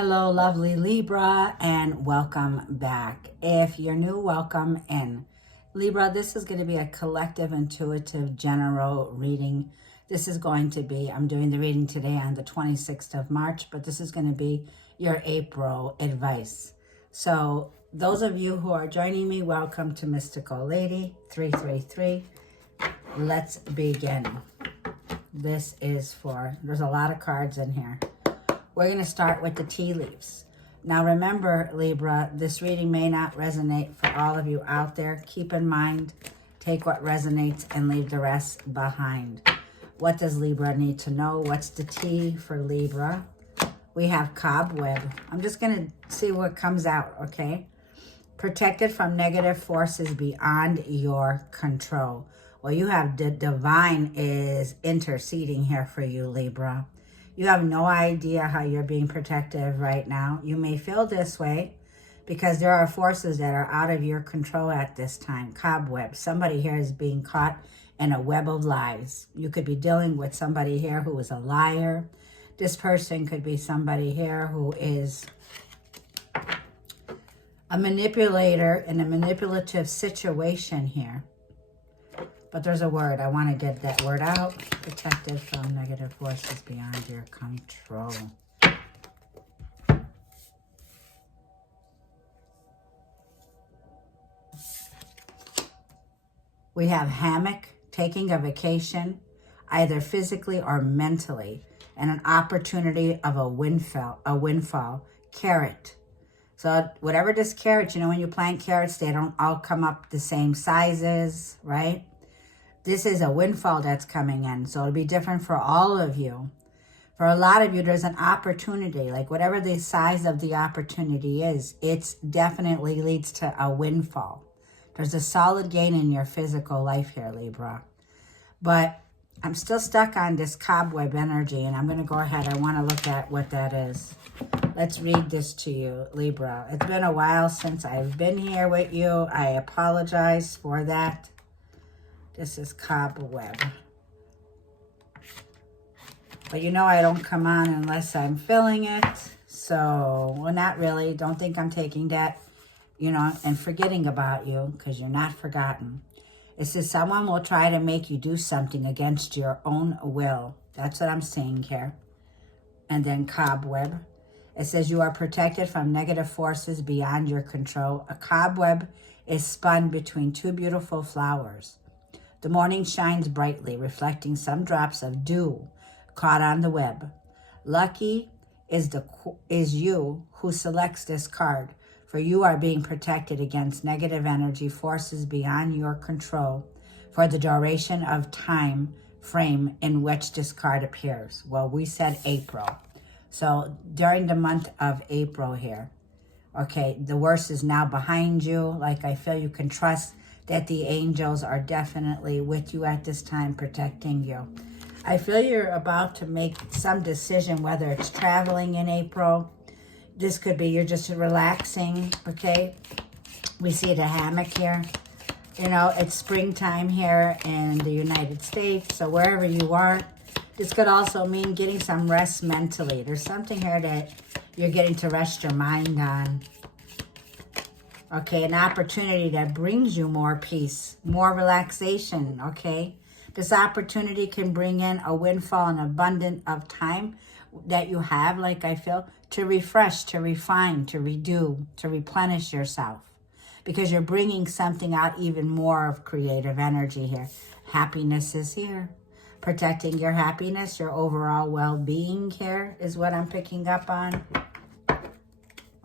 Hello, lovely Libra, and welcome back. If you're new, welcome in. Libra, this is going to be a collective, intuitive, general reading. This is going to be, I'm doing the reading today on the 26th of March, but this is going to be your April advice. So those of you who are joining me, welcome to Mystical Lady 333. Let's begin. This is for, there's a lot of cards in here. We're going to start with the tea leaves. Now remember, Libra, this reading may not resonate for all of you out there. Keep in mind, take what resonates and leave the rest behind. What does Libra need to know? What's the tea for Libra? We have cobweb. I'm just going to see what comes out, okay? Protected from negative forces beyond your control. Well, you have the divine is interceding here for you, Libra. You have no idea how you're being protective right now. You may feel this way because there are forces that are out of your control at this time. Cobweb. Somebody here is being caught in a web of lies. You could be dealing with somebody here who is a liar. This person could be somebody here who is a manipulator in a manipulative situation here. But there's a word. I want to get that word out. Protected from negative forces beyond your control. We have hammock, taking a vacation, either physically or mentally, and an opportunity of a windfall, carrot. So whatever this carrot, you know, when you plant carrots, they don't all come up the same sizes, right? This is a windfall that's coming in, so it'll be different for all of you. For a lot of you, there's an opportunity, like whatever the size of the opportunity is, it definitely leads to a windfall. There's a solid gain in your physical life here, Libra. But I'm still stuck on this cobweb energy, and I'm going to go ahead. I want to look at what that is. Let's read this to you, Libra. It's been a while since I've been here with you. I apologize for that. This is cobweb. But you know I don't come on unless I'm feeling it. So, well, not really. Don't think I'm taking that, you know, and forgetting about you, because you're not forgotten. It says someone will try to make you do something against your own will. That's what I'm seeing here. And then cobweb. It says you are protected from negative forces beyond your control. A cobweb is spun between two beautiful flowers. The morning shines brightly, reflecting some drops of dew caught on the web. Lucky is you who selects this card, for you are being protected against negative energy forces beyond your control for the duration of time frame in which this card appears. Well, we said April. So during the month of April here, okay, the worst is now behind you. Like, I feel you can trust that the angels are definitely with you at this time, protecting you. I feel you're about to make some decision, whether it's traveling in April. This could be you're just relaxing, okay? We see the hammock here. You know, it's springtime here in the United States, so wherever you are, this could also mean getting some rest mentally. There's something here that you're getting to rest your mind on. Okay, an opportunity that brings you more peace, more relaxation, okay? This opportunity can bring in a windfall and abundance of time that you have, like I feel, to refresh, to refine, to redo, to replenish yourself. Because you're bringing something out, even more of creative energy here. Happiness is here. Protecting your happiness, your overall well-being here is what I'm picking up on.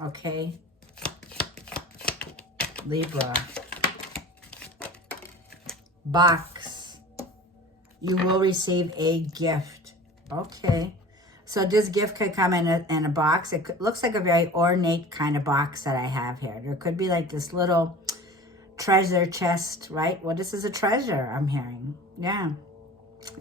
Okay. Libra. Box. You will receive a gift. Okay. So this gift could come in a box. Looks like a very ornate kind of box that I have here. There could be like this little treasure chest, right? Well, this is a treasure, I'm hearing. Yeah.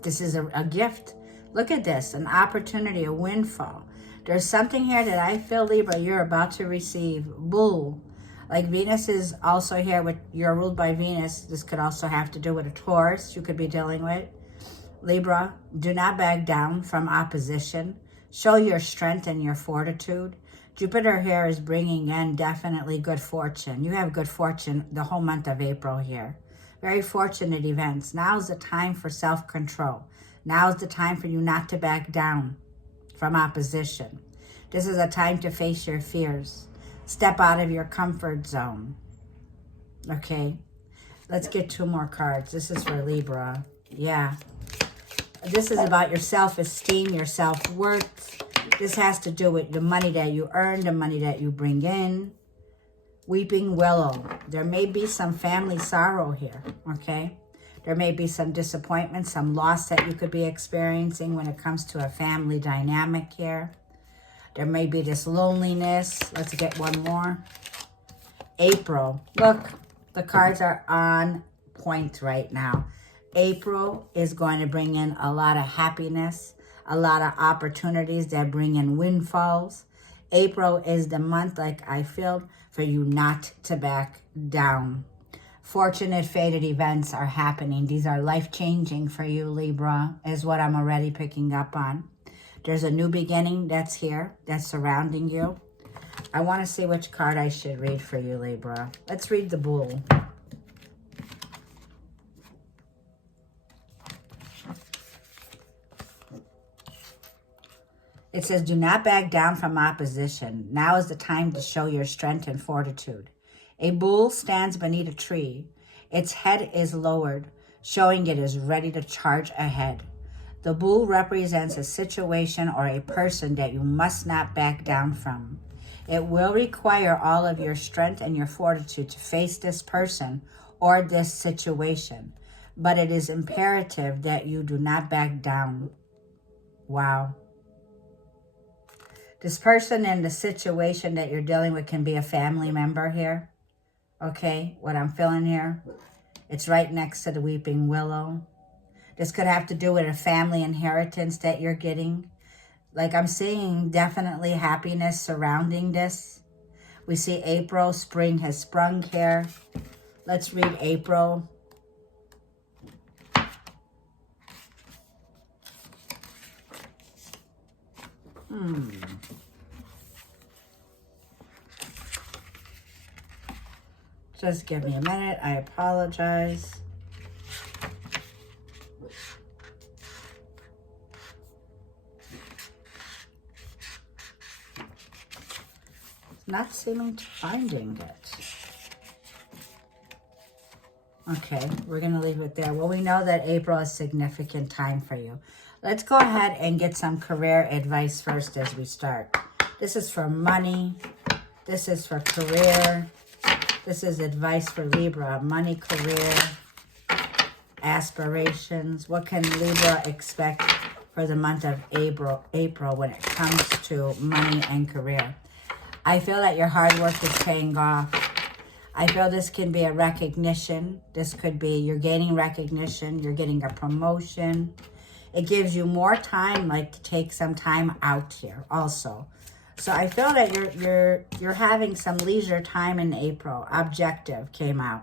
This is a gift. Look at this. An opportunity, a windfall. There's something here that I feel, Libra, you're about to receive. Bull. Like Venus is also here with, you're ruled by Venus. This could also have to do with a Taurus you could be dealing with. Libra, do not back down from opposition. Show your strength and your fortitude. Jupiter here is bringing in definitely good fortune. You have good fortune the whole month of April here. Very fortunate events. Now's the time for self-control. Now's the time for you not to back down from opposition. This is a time to face your fears. Step out of your comfort zone. Okay? Let's get 2 more cards. This is for Libra. Yeah. This is about your self-esteem, your self-worth. This has to do with the money that you earn, the money that you bring in. Weeping willow. There may be some family sorrow here, okay? There may be some disappointment, some loss that you could be experiencing when it comes to a family dynamic here. There may be this loneliness. Let's get one more. April. Look, the cards are on point right now. April is going to bring in a lot of happiness, a lot of opportunities that bring in windfalls. April is the month, like I feel, for you not to back down. Fortunate, fated events are happening. These are life-changing for you, Libra, is what I'm already picking up on. There's a new beginning that's here, that's surrounding you. I want to see which card I should read for you, Libra. Let's read the Bull. It says, do not back down from opposition. Now is the time to show your strength and fortitude. A bull stands beneath a tree. Its head is lowered, showing it is ready to charge ahead. The bull represents a situation or a person that you must not back down from. It will require all of your strength and your fortitude to face this person or this situation, but it is imperative that you do not back down. Wow. This person and the situation that you're dealing with can be a family member here. Okay, what I'm feeling here. It's right next to the weeping willow. This could have to do with a family inheritance that you're getting. Like I'm seeing definitely happiness surrounding this. We see April, spring has sprung here. Let's read April. Just give me a minute. I apologize. Not seeming to finding it. Okay, we're going to leave it there. Well, we know that April is a significant time for you. Let's go ahead and get some career advice first as we start. This is for money. This is for career. This is advice for Libra. Money, career, aspirations. What can Libra expect for the month of April when it comes to money and career? I feel that your hard work is paying off. I feel this can be a recognition. This could be you're gaining recognition. You're getting a promotion. It gives you more time, like to take some time out here also. So I feel that you're having some leisure time in April. Objective came out.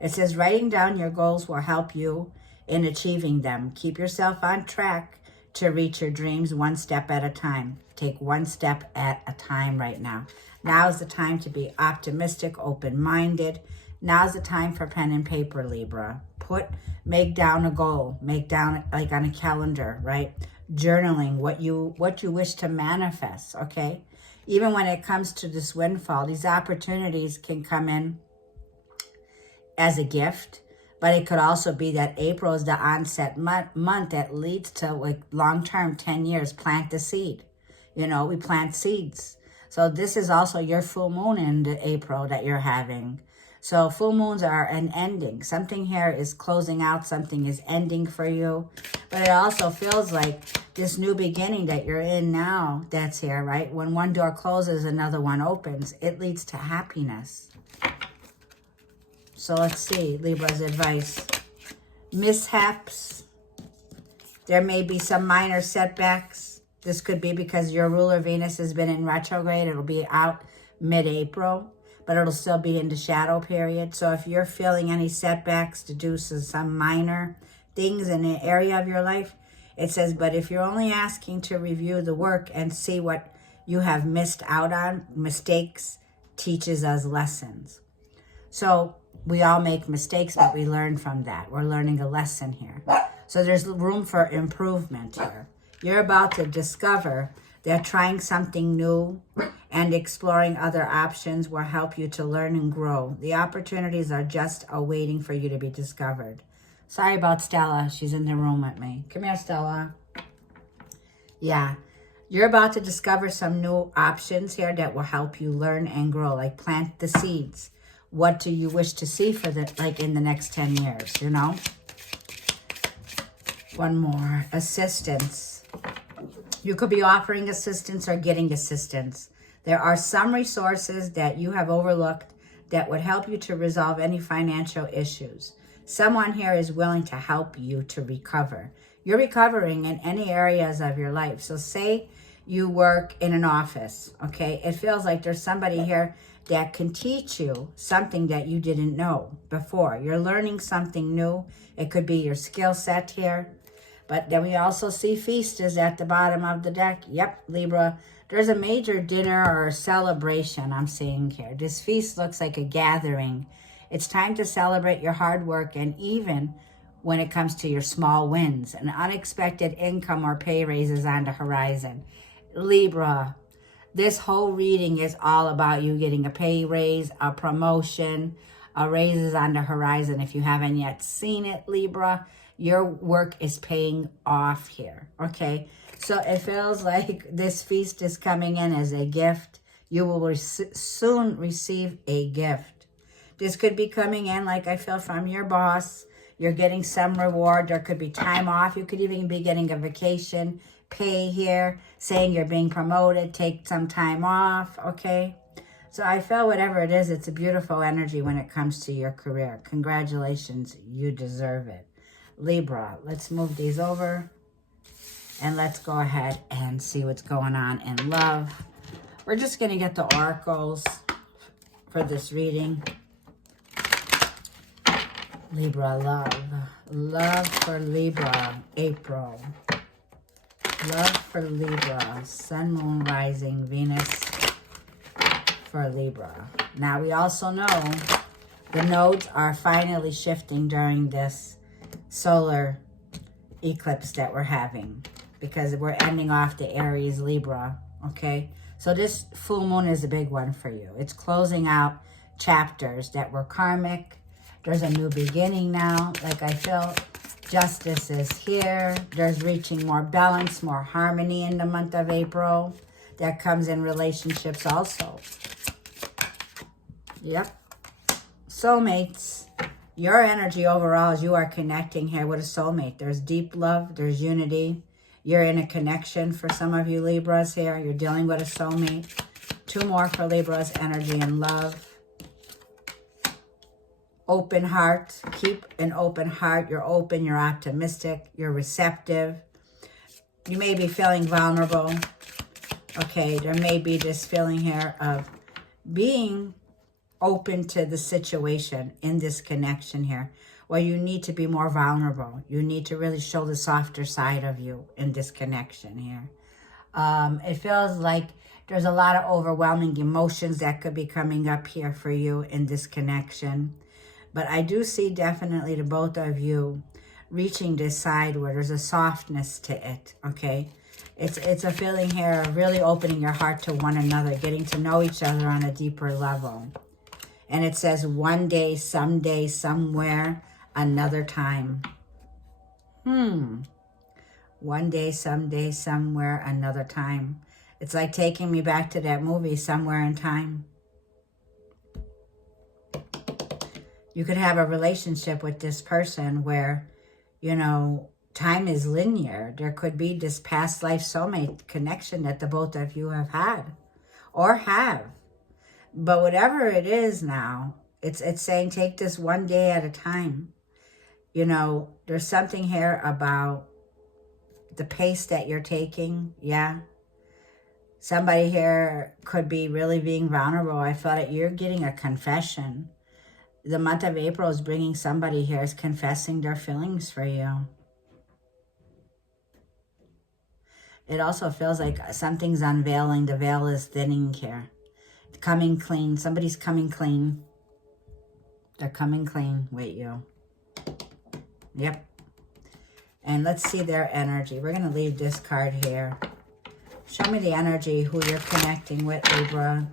It says writing down your goals will help you in achieving them. Keep yourself on track to reach your dreams one step at a time. Take one step at a time right now. Now is the time to be optimistic, open-minded. Now's the time for pen and paper, Libra. Make down a goal. Make down like on a calendar, right? Journaling what you wish to manifest, okay? Even when it comes to this windfall, these opportunities can come in as a gift, but it could also be that April is the onset month that leads to like long-term 10 years. Plant the seed. You know, we plant seeds. So this is also your full moon in April that you're having. So full moons are an ending. Something here is closing out. Something is ending for you. But it also feels like this new beginning that you're in now that's here, right? When one door closes, another one opens. It leads to happiness. So let's see Libra's advice. Mishaps. There may be some minor setbacks. This could be because your ruler Venus has been in retrograde. It'll be out mid-April, but it'll still be in the shadow period. So if you're feeling any setbacks due to some minor things in an area of your life, it says, but if you're only asking to review the work and see what you have missed out on. Mistakes teaches us lessons. So we all make mistakes, but we learn from that. We're learning a lesson here. So there's room for improvement here. You're about to discover that trying something new and exploring other options will help you to learn and grow. The opportunities are just awaiting for you to be discovered. Sorry about Stella. She's in the room with me. Come here, Stella. Yeah. You're about to discover some new options here that will help you learn and grow, like plant the seeds. What do you wish to see for the, like in the next 10 years, you know? One more. Assistance. You could be offering assistance or getting assistance. There are some resources that you have overlooked that would help you to resolve any financial issues. Someone here is willing to help you to recover. You're recovering in any areas of your life. So say you work in an office, okay? It feels like there's somebody here that can teach you something that you didn't know before. You're learning something new. It could be your skill set here. But then we also see feast is at the bottom of the deck. Yep, Libra. There's a major dinner or celebration I'm seeing here. This feast looks like a gathering. It's time to celebrate your hard work, and even when it comes to your small wins. An unexpected income or pay raises on the horizon. Libra, this whole reading is all about you getting a pay raise, a promotion, a raise is on the horizon. If you haven't yet seen it, Libra, your work is paying off here, okay? So it feels like this feast is coming in as a gift. You will soon receive a gift. This could be coming in, like I feel, from your boss. You're getting some reward. There could be time off. You could even be getting a vacation pay here, saying you're being promoted, take some time off, okay? So I feel whatever it is, it's a beautiful energy when it comes to your career. Congratulations, you deserve it. Libra, let's move these over and let's go ahead and see what's going on in love. We're just going to get the oracles for this reading. Libra, love. Love for Libra, April. Love for Libra, Sun, Moon, Rising, Venus for Libra. Now we also know the nodes are finally shifting during this solar eclipse that we're having, because we're ending off the Aries Libra, okay? So this full moon is a big one for you. It's closing out chapters that were karmic. There's a new beginning now. Like I feel justice is here. There's reaching more balance, more harmony in the month of April. That comes in relationships also. Yep. Soulmates. Your energy overall is you are connecting here with a soulmate. There's deep love. There's unity. You're in a connection for some of you Libras here. You're dealing with a soulmate. Two more for Libras, energy and love. Open heart. Keep an open heart. You're open. You're optimistic. You're receptive. You may be feeling vulnerable. Okay, there may be this feeling here of being open to the situation in this connection here, where you need to be more vulnerable. You need to really show the softer side of you in this connection here. It feels like there's a lot of overwhelming emotions that could be coming up here for you in this connection. But I do see definitely the both of you reaching this side where there's a softness to it, okay? It's a feeling here of really opening your heart to one another, getting to know each other on a deeper level. And it says one day, someday, somewhere, another time. One day, someday, somewhere, another time. It's like taking me back to that movie, Somewhere in Time. You could have a relationship with this person where, you know, time is linear. There could be this past life soulmate connection that the both of you have had or have. But whatever it is now, it's saying take this one day at a time. You know, there's something here about the pace that you're taking. Yeah. Somebody here could be really being vulnerable. I felt that you're getting a confession. The month of April is bringing somebody here is confessing their feelings for you. It also feels like something's unveiling. The veil is thinning here. Coming clean. Somebody's coming clean. They're coming clean with you. Yep. And let's see their energy. We're going to leave this card here. Show me the energy, who you're connecting with, Libra.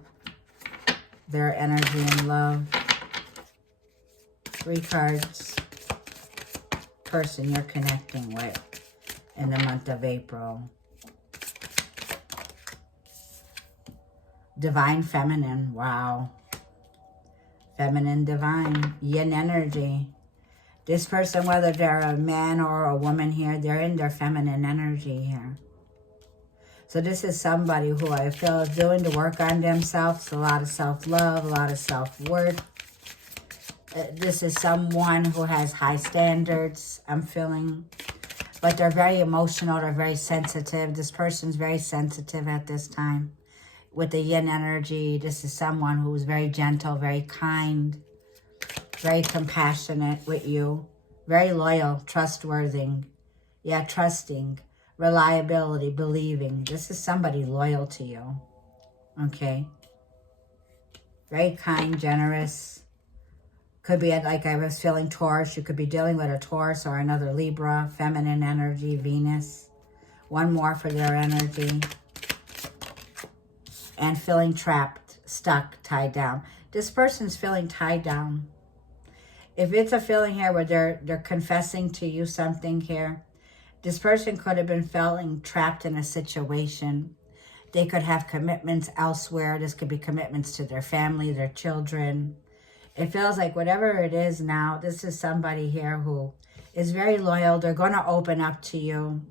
Their energy and love. 3 cards. Person you're connecting with in the month of April. Divine Feminine. Wow. Feminine Divine. Yin energy. This person, whether they're a man or a woman here, they're in their feminine energy here. So this is somebody who I feel is doing the work on themselves. A lot of self-love, a lot of self-worth. This is someone who has high standards, I'm feeling. But they're very emotional. They're very sensitive. This person's very sensitive at this time. With the yin energy, this is someone who's very gentle, very kind, very compassionate with you, very loyal, trustworthy. Yeah, trusting, reliability, believing. This is somebody loyal to you. Okay. Very kind, generous. Could be, like I was feeling, Taurus. You could be dealing with a Taurus or another Libra, feminine energy, Venus. One more for their energy. And feeling trapped, stuck, tied down. This person's feeling tied down. If it's a feeling here where they're confessing to you something here, this person could have been feeling trapped in a situation. They could have commitments elsewhere. This could be commitments to their family, their children. It feels like whatever it is now, this is somebody here who is very loyal. They're going to open up to you.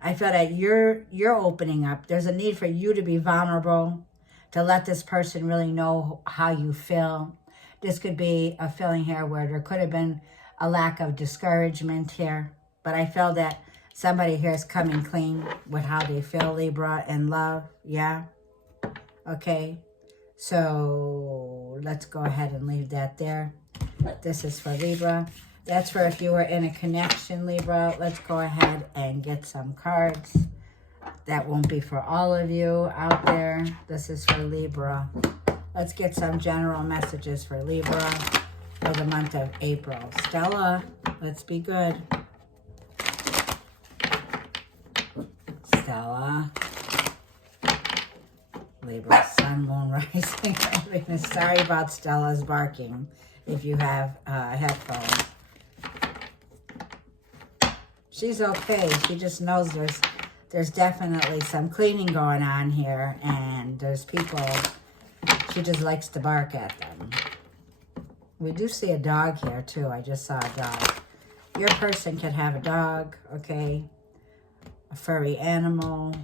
I feel that you're opening up. There's a need for you to be vulnerable, to let this person really know how you feel. This could be a feeling here where there could have been a lack of discouragement here. But I feel that somebody here is coming clean with how they feel, Libra, and love. Yeah? Okay. So let's go ahead and leave that there. This is for Libra. That's for if you were in a connection, Libra. Let's go ahead and get some cards. That won't be for all of you out there. This is for Libra. Let's get some general messages for Libra for the month of April. Stella, let's be good. Stella. Libra, sun, moon, rising. Sorry about Stella's barking if you have headphones. She's okay. She just knows there's definitely some cleaning going on here, and there's people, she just likes to bark at them. We do see a dog here too. I just saw a dog. Your person could have a dog, okay? A furry animal.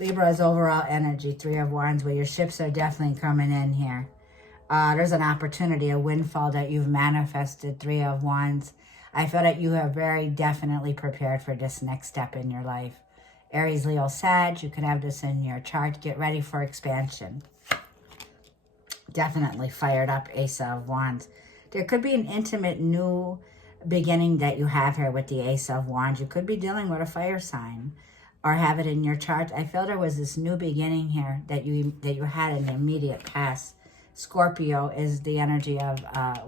Libra's overall energy, 3 of Wands, where your ships are definitely coming in here. There's an opportunity, a windfall that you've manifested, 3 of Wands. I feel that you are very definitely prepared for this next step in your life. Aries, Leo, Sag, you can have this in your chart. Get ready for expansion. Definitely fired up, Ace of Wands. There could be an intimate new beginning that you have here with the Ace of Wands. You could be dealing with a fire sign or have it in your chart. I feel there was this new beginning here that you had in the immediate past. Scorpio is the energy of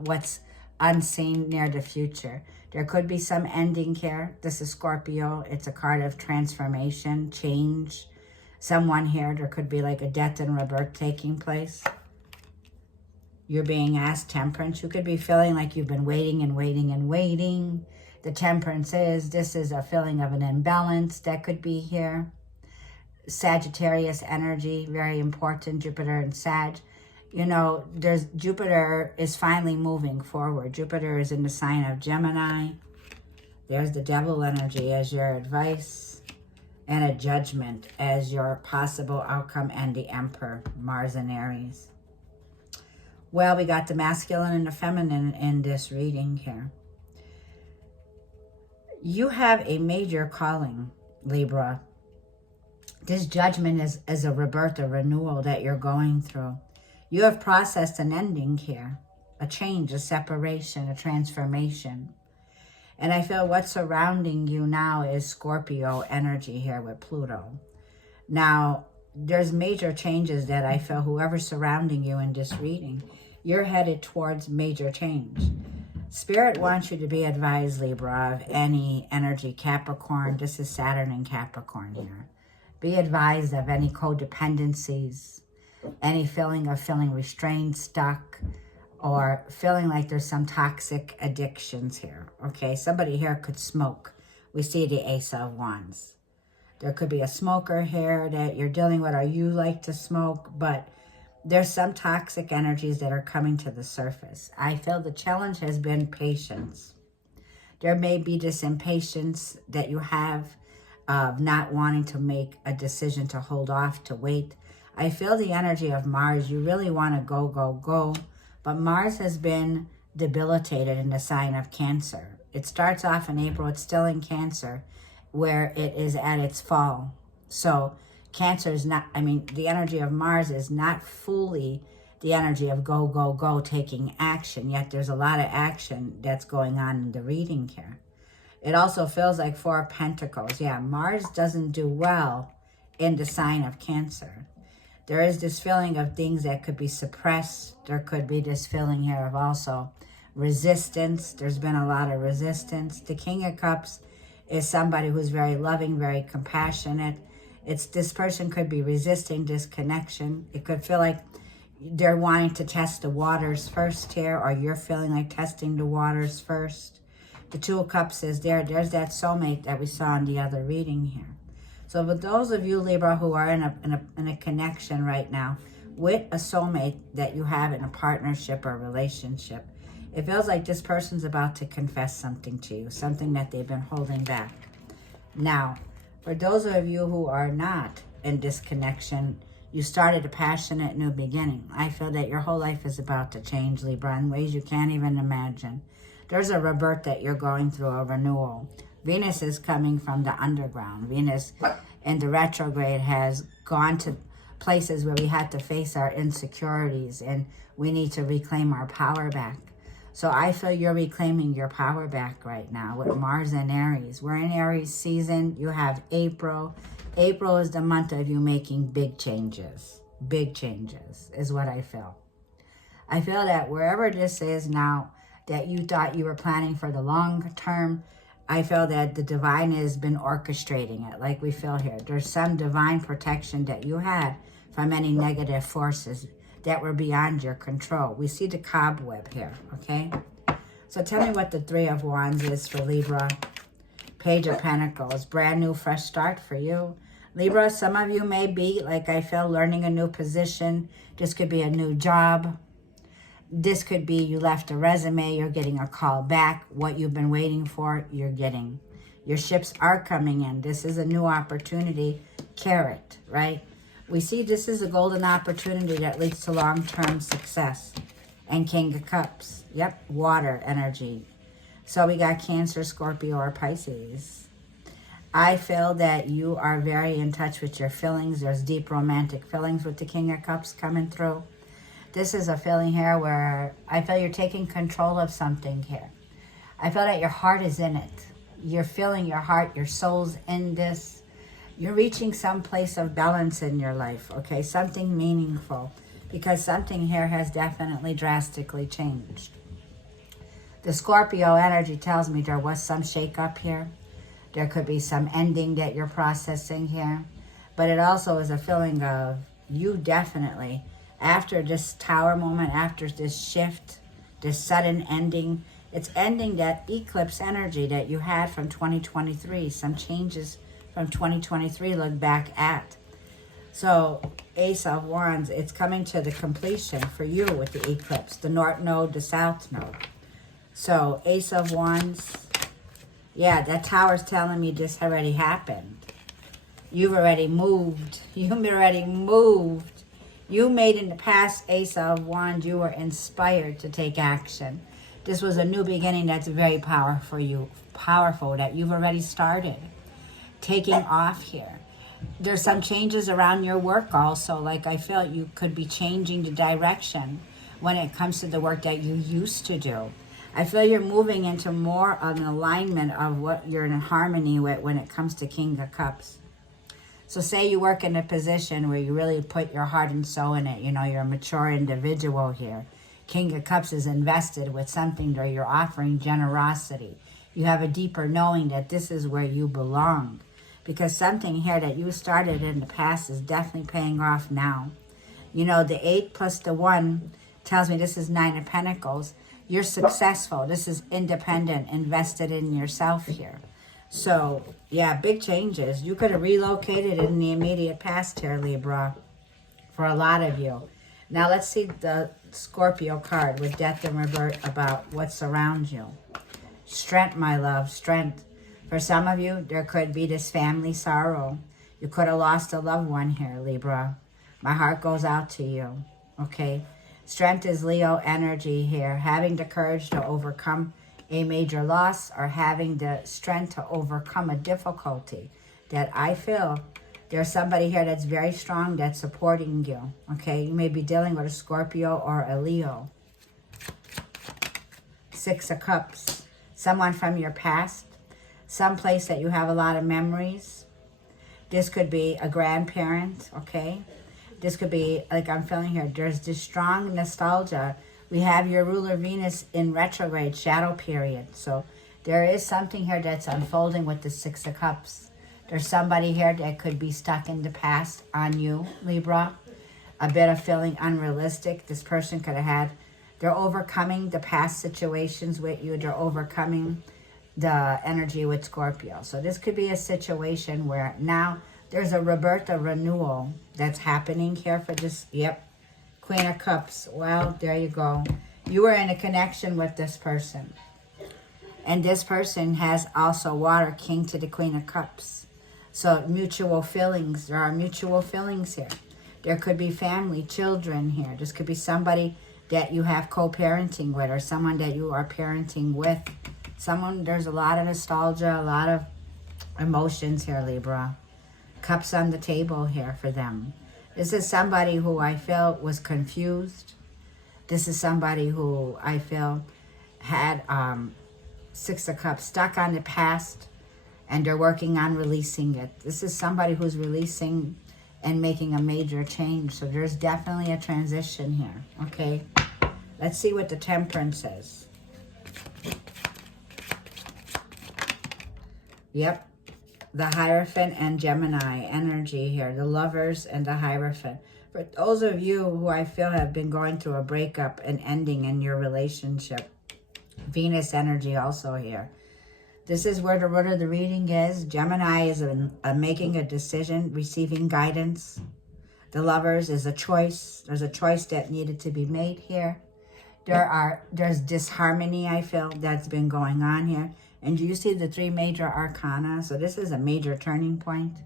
what's unseen near the future. There could be some ending here. This is Scorpio. It's a card of transformation, change. Someone here, there could be like a death and rebirth taking place. You're being asked, Temperance. You could be feeling like you've been waiting and waiting and waiting. The Temperance is, this is a feeling of an imbalance that could be here. Sagittarius energy, very important, Jupiter and Sag. You know, Jupiter is finally moving forward. Jupiter is in the sign of Gemini. There's the Devil energy as your advice. And a Judgment as your possible outcome, and the Emperor, Mars and Aries. Well, we got the masculine and the feminine in this reading here. You have a major calling, Libra. This Judgment is a rebirth, a renewal that you're going through. You have processed an ending here, a change, a separation, a transformation. And I feel what's surrounding you now is Scorpio energy here with Pluto. Now, there's major changes that I feel whoever's surrounding you in this reading, you're headed towards major change. Spirit wants you to be advised, Libra, of any energy. Capricorn, this is Saturn in Capricorn here. Be advised of any codependencies, any feeling of feeling restrained, stuck, or feeling like there's some toxic addictions here, okay? Somebody here could smoke. We see the Ace of Wands. There could be a smoker here that you're dealing with, or you like to smoke, but there's some toxic energies that are coming to the surface. I feel the challenge has been patience. There may be this impatience that you have of not wanting to make a decision, to hold off, to wait. I feel the energy of Mars. You really want to go, go, go. But Mars has been debilitated in the sign of Cancer. It starts off in April. It's still in Cancer, where it is at its fall. So Cancer is not, the energy of Mars is not fully the energy of go, go, go, taking action. Yet there's a lot of action that's going on in the reading here. It also feels like Four of Pentacles. Yeah, Mars doesn't do well in the sign of Cancer. There is this feeling of things that could be suppressed. There could be this feeling here of also resistance. There's been a lot of resistance. The King of Cups is somebody who's very loving, very compassionate. This person could be resisting this connection. It could feel like they're wanting to test the waters first here, or you're feeling like testing the waters first. The Two of Cups is there. There's that soulmate that we saw in the other reading here. So with those of you, Libra, who are in a connection right now with a soulmate that you have in a partnership or relationship, it feels like this person's about to confess something to you, something that they've been holding back. Now, for those of you who are not in this connection, you started a passionate new beginning. I feel that your whole life is about to change, Libra, in ways you can't even imagine. There's a rebirth that you're going through, a renewal. Venus is coming from the underground. Venus in the retrograde has gone to places where we had to face our insecurities, and we need to reclaim our power back. So I feel you're reclaiming your power back right now with Mars and Aries. We're in Aries season. You have April. April is the month of you making big changes. Big changes is what I feel. I feel that wherever this is now that you thought you were planning for the long term, I feel that the divine has been orchestrating it, like we feel here. There's some divine protection that you had from any negative forces that were beyond your control. We see the cobweb here, okay? So tell me what the Three of Wands is for Libra. Page of Pentacles, brand new, fresh start for you. Libra, some of you may be, like I feel, learning a new position. This could be a new job. This could be you left a resume, you're getting a call back. What you've been waiting for, you're getting. Your ships are coming in. This is a new opportunity. Carrot, right? We see this is a golden opportunity that leads to long-term success. And King of Cups. Yep, water energy. So we got Cancer, Scorpio, or Pisces. I feel that you are very in touch with your feelings. There's deep romantic feelings with the King of Cups coming through. This is a feeling here where I feel you're taking control of something here. I feel that your heart is in it. You're feeling your heart, your soul's in this. You're reaching some place of balance in your life, okay? Something meaningful, because something here has definitely drastically changed. The Scorpio energy tells me there was some shakeup here. There could be some ending that you're processing here. But it also is a feeling of you definitely, after this tower moment, after this shift, this sudden ending, it's ending that eclipse energy that you had from 2023. Some changes from 2023 look back at. So Ace of Wands, it's coming to the completion for you with the eclipse, the North Node, the South Node. So Ace of Wands, yeah, that tower's telling me this already happened. You've already moved. You've already moved. You made in the past, Ace of Wands, you were inspired to take action. This was a new beginning that's very powerful for you, powerful, that you've already started taking off here. There's some changes around your work also. Like I feel you could be changing the direction when it comes to the work that you used to do. I feel you're moving into more of an alignment of what you're in harmony with when it comes to King of Cups. So say you work in a position where you really put your heart and soul in it. You know, you're a mature individual here. King of Cups is invested with something where you're offering generosity. You have a deeper knowing that this is where you belong. Because something here that you started in the past is definitely paying off now. You know, the 8 plus the 1 tells me this is 9 of Pentacles. You're successful. This is independent, invested in yourself here. So, yeah, big changes. You could have relocated in the immediate past here, Libra, for a lot of you. Now, let's see the Scorpio card with Death and Rebirth about what's around you. Strength, my love, strength. For some of you, there could be this family sorrow. You could have lost a loved one here, Libra. My heart goes out to you, okay? Strength is Leo energy here. Having the courage to overcome a major loss or having the strength to overcome a difficulty that I feel there's somebody here that's very strong that's supporting you, okay? You may be dealing with a Scorpio or a Leo. 6 of Cups. Someone from your past. Someplace that you have a lot of memories. This could be a grandparent, okay? This could be, like I'm feeling here, there's this strong nostalgia. We have your ruler Venus in retrograde, shadow period. So there is something here that's unfolding with the 6 of Cups. There's somebody here that could be stuck in the past on you, Libra. A bit of feeling unrealistic. This person could have had, they're overcoming the past situations with you. They're overcoming the energy with Scorpio. So this could be a situation where now there's a rebirth, a renewal that's happening here for this. Yep. Queen of Cups. Well, there you go. You are in a connection with this person. And this person has also water, King to the Queen of Cups. So mutual feelings. There are mutual feelings here. There could be family, children here. This could be somebody that you have co-parenting with or someone that you are parenting with. Someone, there's a lot of nostalgia, a lot of emotions here, Libra. Cups on the table here for them. This is somebody who I feel was confused. This is somebody who I feel had 6 of Cups stuck on the past and they're working on releasing it. This is somebody who's releasing and making a major change. So there's definitely a transition here, okay? Let's see what the Temperance is. Yep. The Hierophant and Gemini energy here. The Lovers and the Hierophant. For those of you who I feel have been going through a breakup and ending in your relationship. Venus energy also here. This is where the root of the reading is. Gemini is making a decision, receiving guidance. The Lovers is a choice. There's a choice that needed to be made here. There's disharmony, I feel, that's been going on here. And you see the 3 major arcana. So this is a major turning point.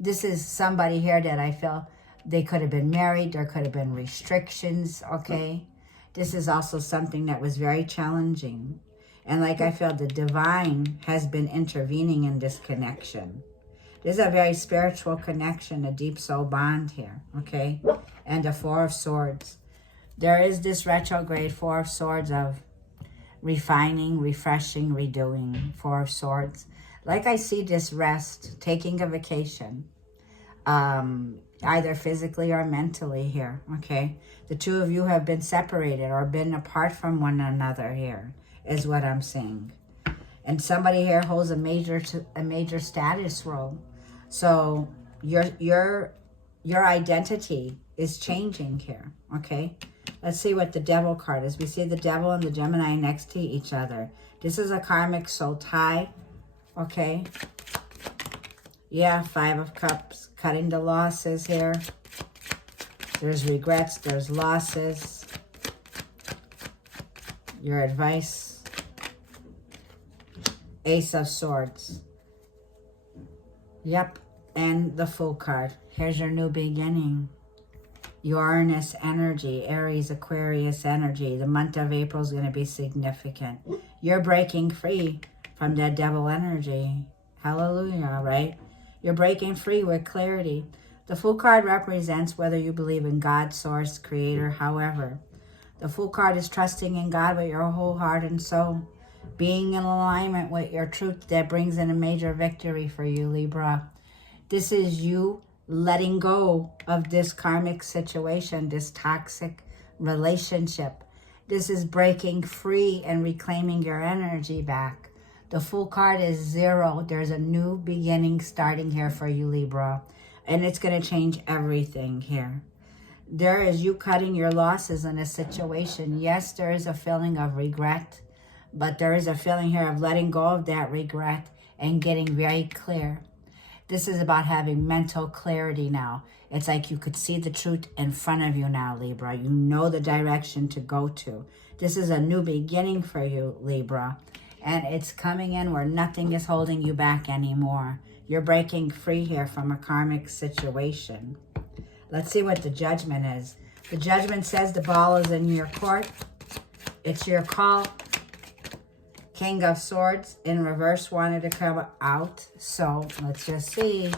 This is somebody here that I feel they could have been married. There could have been restrictions, okay? This is also something that was very challenging. And like I feel the divine has been intervening in this connection. There's a very spiritual connection, a deep soul bond here, okay? And the 4 of Swords. There is this retrograde 4 of Swords of refining, refreshing, redoing. 4 of Swords. Like I see this rest, taking a vacation, either physically or mentally here, okay? The 2 of you have been separated or been apart from one another here, is what I'm seeing. And somebody here holds a major status role. So your identity is changing here, okay? Let's see what the Devil card is. We see the Devil and the Gemini next to each other. This is a karmic soul tie, okay? Yeah, 5 of Cups, cutting the losses here. There's regrets, there's losses. Your advice. Ace of Swords. Yep, and the Fool card. Here's your new beginning. Uranus energy, Aries, Aquarius energy. The month of April is going to be significant. You're breaking free from that devil energy. Hallelujah, right? You're breaking free with clarity. The Fool card represents whether you believe in God, source, creator, however. The Fool card is trusting in God with your whole heart and soul. Being in alignment with your truth that brings in a major victory for you, Libra. This is you letting go of this karmic situation, this toxic relationship. This is breaking free and reclaiming your energy back. The Fool card is 0. There's a new beginning starting here for you, Libra. And it's going to change everything here. There is you cutting your losses in a situation. Yes, there is a feeling of regret, but there is a feeling here of letting go of that regret and getting very clear. This is about having mental clarity now. It's like you could see the truth in front of you now, Libra. You know the direction to go to. This is a new beginning for you, Libra. And it's coming in where nothing is holding you back anymore. You're breaking free here from a karmic situation. Let's see what the judgment is. The judgment says the ball is in your court. It's your call. King of Swords in reverse wanted to come out. So let's just see.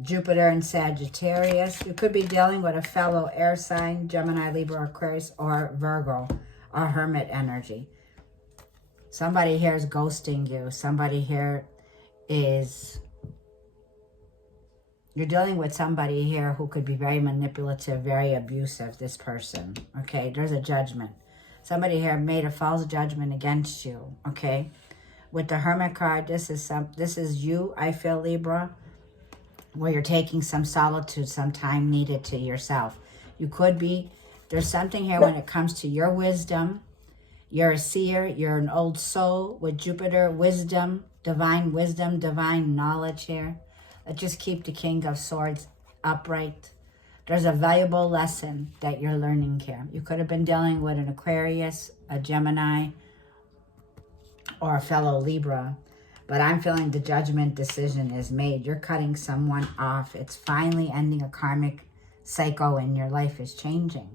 Jupiter and Sagittarius. You could be dealing with a fellow air sign, Gemini, Libra, Aquarius, or Virgo, or Hermit energy. Somebody here is ghosting you. Somebody here is... You're dealing with somebody here who could be very manipulative, very abusive, this person, okay? There's a judgment. Somebody here made a false judgment against you, okay? With the Hermit card, this is you, I feel, Libra, where you're taking some solitude, some time needed to yourself. You could be, there's something here when it comes to your wisdom. You're a seer, you're an old soul with Jupiter, wisdom, divine knowledge here. Let's just keep the King of Swords upright. There's a valuable lesson that you're learning here. You could have been dealing with an Aquarius, a Gemini, or a fellow Libra. But I'm feeling the judgment decision is made. You're cutting someone off. It's finally ending a karmic cycle and your life is changing.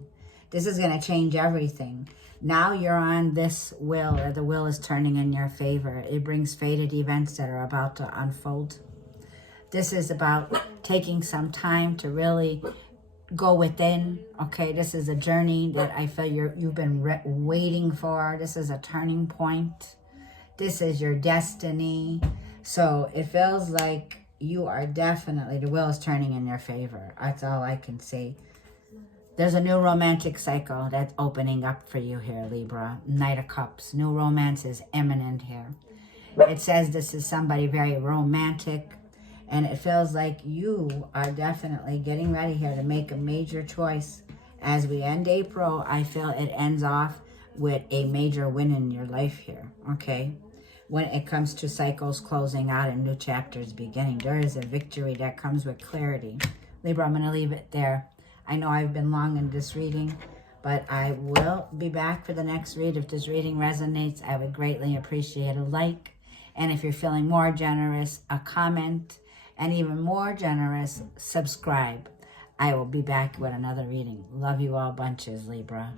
This is going to change everything. Now you're on this wheel, or the wheel is turning in your favor. It brings fated events that are about to unfold. This is about taking some time to really go within. Okay, this is a journey that I feel you've been waiting for. This is a turning point. This is your destiny. So it feels like you are definitely, the wheel is turning in your favor. That's all I can see. There's a new romantic cycle that's opening up for you here, Libra. Knight of Cups. New romance is imminent here. It says this is somebody very romantic. And it feels like you are definitely getting ready here to make a major choice. As we end April, I feel it ends off with a major win in your life here, okay? When it comes to cycles closing out and new chapters beginning, there is a victory that comes with clarity. Libra, I'm going to leave it there. I know I've been long in this reading, but I will be back for the next read. If this reading resonates, I would greatly appreciate a like. And if you're feeling more generous, a comment. And even more generous, subscribe. I will be back with another reading. Love you all bunches, Libra.